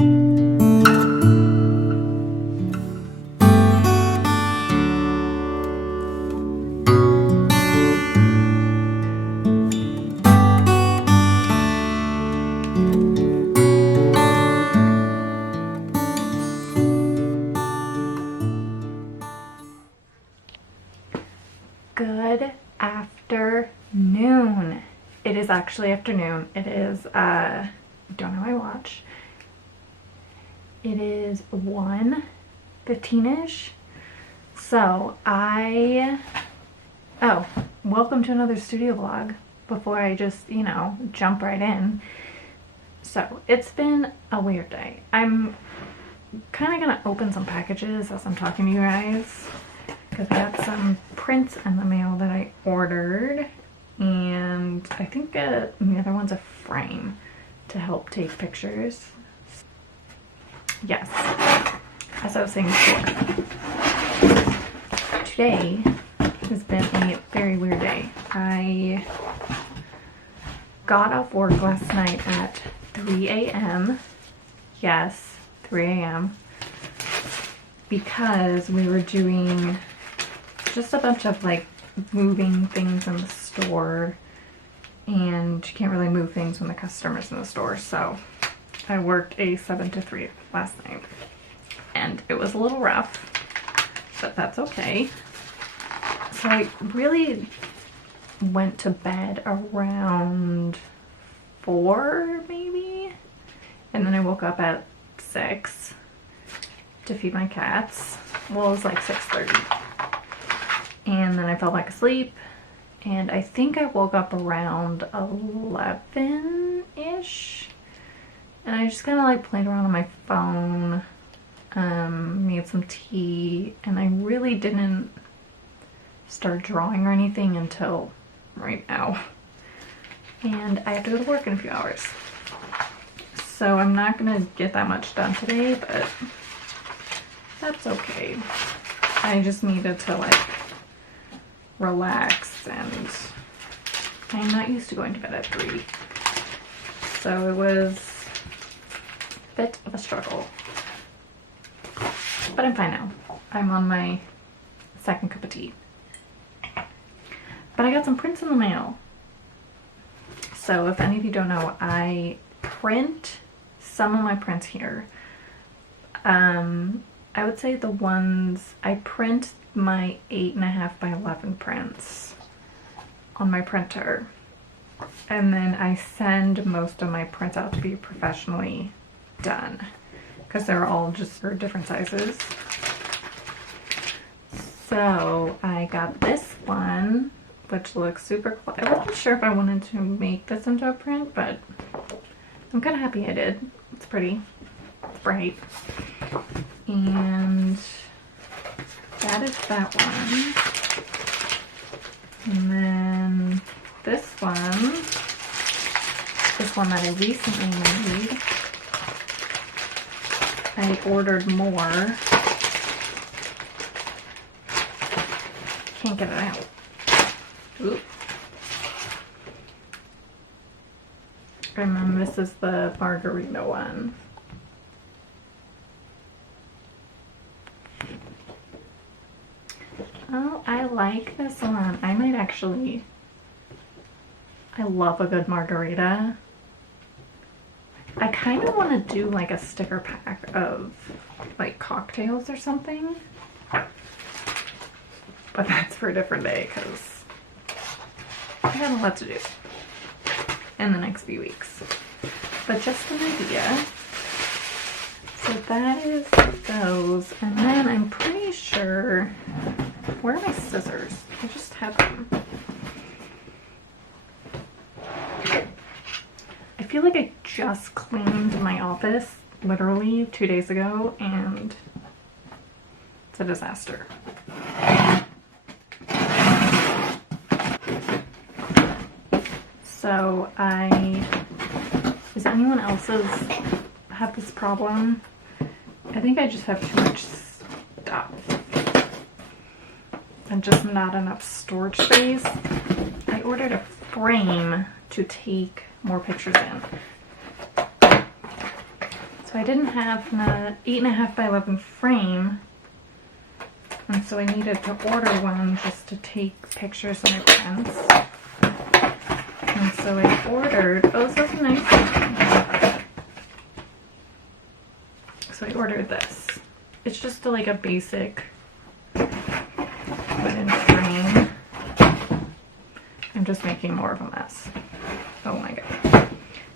Good afternoon. It is actually afternoon. It is, don't know my watch. It is 1:15-ish. So welcome to another studio vlog before I just, jump right in. So it's been a weird day. I'm kind of gonna open some packages as I'm talking to you guys, because I got some prints in the mail that I ordered, and I think the other one's a frame to help take pictures. Yes, as I was saying before, today has been a very weird day. I got off work last night at 3 a.m. Yes, 3 a.m. because we were doing just a bunch of like moving things in the store, and you can't really move things when the customer's in the store. So I worked a 7 to 3 last night, and it was a little rough, but that's okay. So I really went to bed around 4 maybe, and then I woke up at 6 to feed my cats. Well, it was like 6:30. And then I fell back asleep, and I think I woke up around 11-ish, and I just kind of like played around on my phone, made some tea, and I really didn't start drawing or anything until right now. And I have to go to work in a few hours. So I'm not gonna get that much done today, but that's okay. I just needed to like relax, and I'm not used to going to bed at 3. So it was a bit of a struggle. But I'm fine now. I'm on my second cup of tea. But I got some prints in the mail. So if any of you don't know, I print some of my prints here. I would say the ones I print my 8.5 by 11 prints on my printer, and then I send most of my prints out to be professionally done because they're all just for different sizes. So I got this one, which looks super cool. I wasn't sure if I wanted to make this into a print, but I'm kind of happy I did. It's pretty. It's bright. And that is that one. And then this one that I recently made. I ordered more. Can't get it out. Oop. And then this is the margarita one. Oh, I like this one. I might actually... I love a good margarita. I kind of want to do like a sticker pack of like cocktails or something. But that's for a different day because I have a lot to do in the next few weeks. But just an idea. So that is those. And then I'm pretty sure... Where are my scissors? I just had them. I feel like I just cleaned my office literally 2 days ago, and it's a disaster. So is anyone else's have this problem? I think I just have too much stuff and just not enough storage space. I ordered a frame to take more pictures in. So I didn't have an 8.5 by 11 frame, and so I needed to order one just to take pictures of my prints. And so I ordered, oh, this is nice. So I ordered this. It's just like a basic wooden frame. I'm just making more of a mess. Oh my god.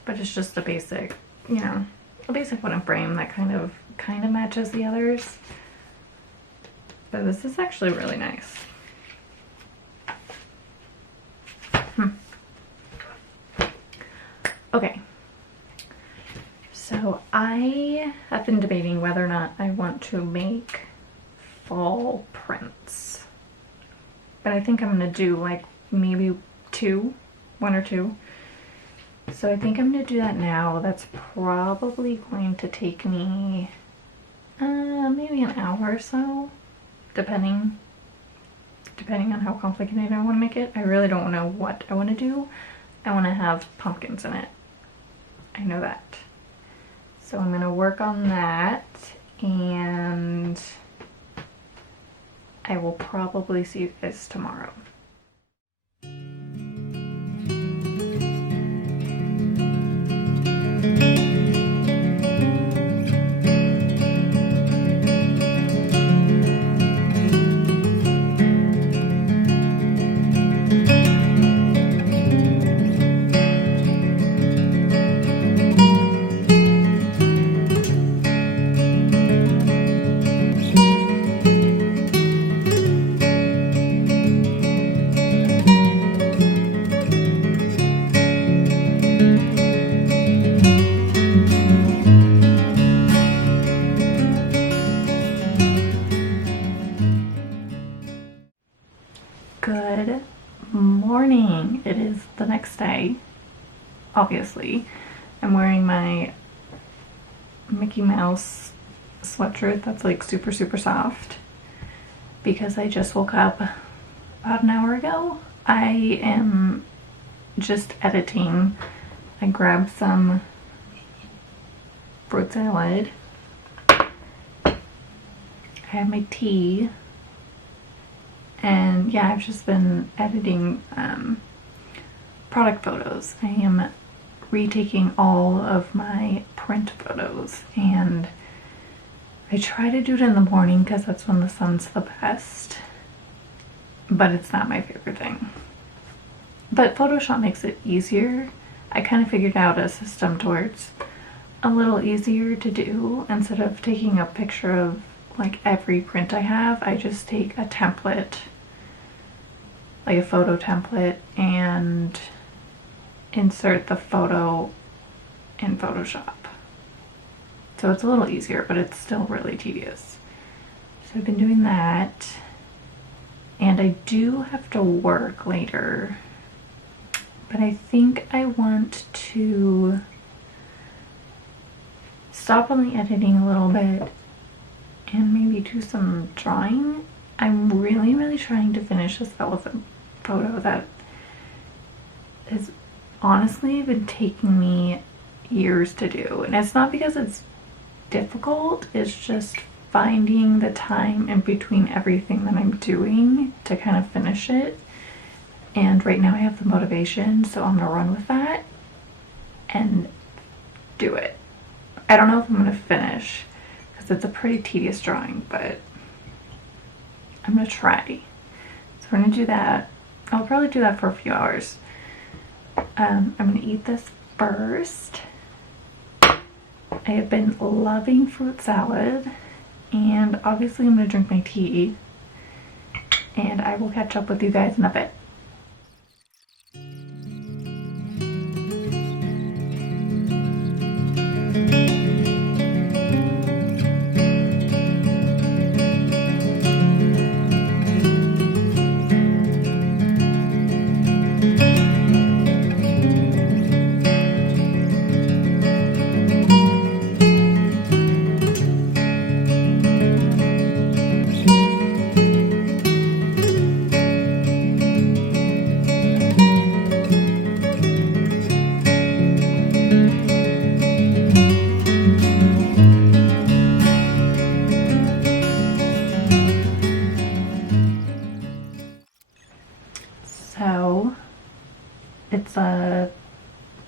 But it's just a basic, you know, a basic wooden frame that kind of matches the others. But this is actually really nice. Okay. So I have been debating whether or not I want to make fall prints. But I think I'm gonna do like maybe one or two. So I think I'm gonna do that now. That's probably going to take me maybe an hour or so, depending on how complicated I want to make it. I really don't know what I want to do. I want to have pumpkins in it. I know that. So I'm gonna work on that, and I will probably see you guys tomorrow. Good morning. It is the next day, obviously. I'm wearing my Mickey Mouse sweatshirt that's like super soft because I just woke up about an hour ago. I am just editing. I grabbed some fruit salad. I have my tea. And yeah, I've just been editing product photos. I am retaking all of my print photos, and I try to do it in the morning because that's when the sun's the best, but it's not my favorite thing. But Photoshop makes it easier. I kind of figured out a system towards a little easier to do. Instead of taking a picture of like every print I have, I just take a template, like a photo template, and insert the photo in Photoshop. So it's a little easier, but it's still really tedious. So I've been doing that, and I do have to work later, but I think I want to stop on the editing a little bit and maybe do some drawing. I'm really trying to finish this elephant photo that has honestly been taking me years to do. And it's not because it's difficult, it's just finding the time in between everything that I'm doing to kind of finish it. And right now I have the motivation, so I'm gonna run with that and do it. I don't know if I'm gonna finish because it's a pretty tedious drawing, but I'm gonna try. So we're gonna do that. I'll probably do that for a few hours. I'm gonna eat this first. I have been loving fruit salad, and obviously I'm gonna drink my tea, and I will catch up with you guys in a bit. almost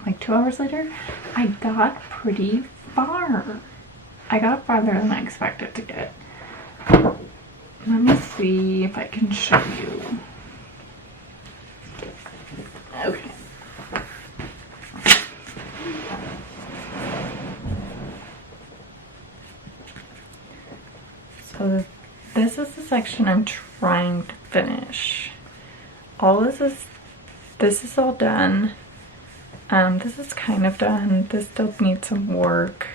like 2 hours later, I got pretty far. I got farther than I expected to get. Let me see if I can show you. Okay. So this is the section I'm trying to finish. This is all done. This is kind of done. This still needs some work.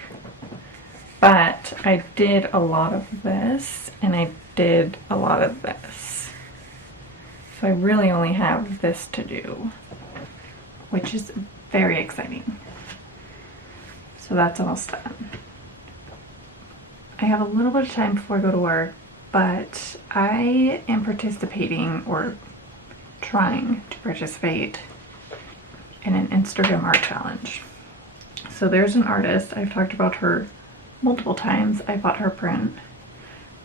But I did a lot of this and I did a lot of this. So I really only have this to do, which is very exciting. So that's almost done. I have a little bit of time before I go to work, but I am participating or trying to participate in an Instagram art challenge. So there's an artist, I've talked about her multiple times. I bought her print.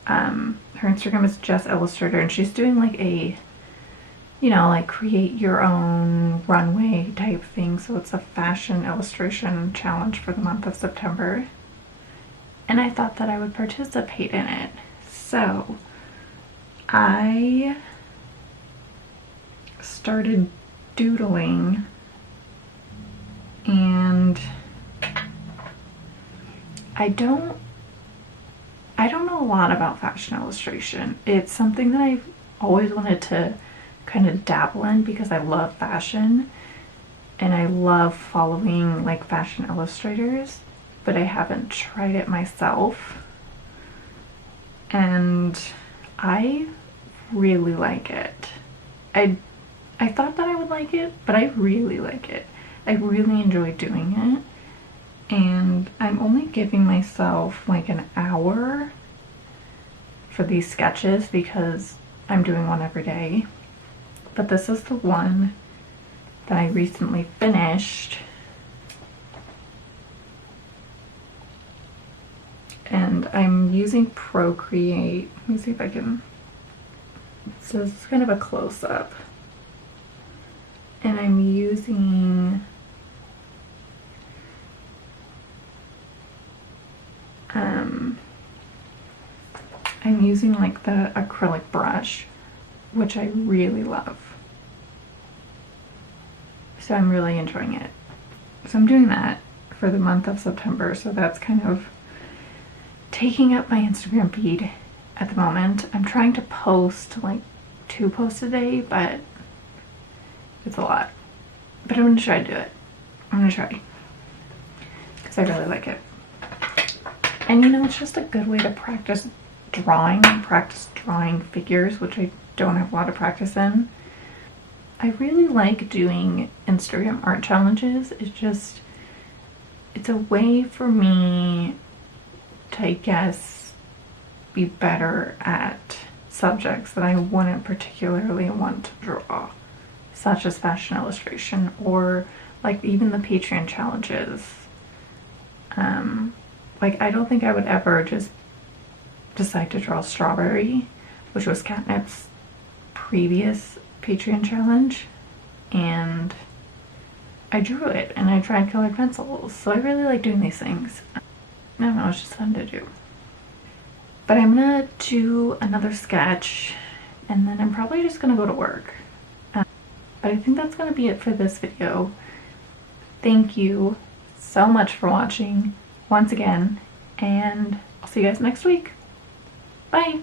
Her Instagram is Jess Illustrator, and she's doing like a, you know, like create your own runway type thing. So it's a fashion illustration challenge for the month of September. And I thought that I would participate in it. So I started doodling, and I don't know a lot about fashion illustration. It's something that I've always wanted to kind of dabble in because I love fashion and I love following like fashion illustrators, but I haven't tried it myself. And I really like it. I thought that I would like it, but I really like it. I really enjoy doing it. And I'm only giving myself like an hour for these sketches because I'm doing one every day. But this is the one that I recently finished. And I'm using Procreate. Let me see if I can. So this is kind of a close-up. And I'm using like the acrylic brush, which I really love. So I'm really enjoying it. So I'm doing that for the month of September. So that's kind of taking up my Instagram feed at the moment. I'm trying to post like 2 posts a day, but it's a lot. But I'm gonna try to do it. I'm gonna try. Because I really like it. And you know, it's just a good way to practice drawing figures, which I don't have a lot of practice in. I really like doing Instagram art challenges. It's a way for me to, I guess, be better at subjects that I wouldn't particularly want to draw, such as fashion illustration or like even the Patreon challenges. Like I don't think I would ever just decide to draw Strawberry, which was Catnip's previous Patreon challenge, and I drew it and I tried colored pencils. So I really like doing these things. I don't know, it's just fun to do. But I'm gonna do another sketch and then I'm probably just gonna go to work. But I think that's gonna be it for this video. Thank you so much for watching once again, and I'll see you guys next week. Bye!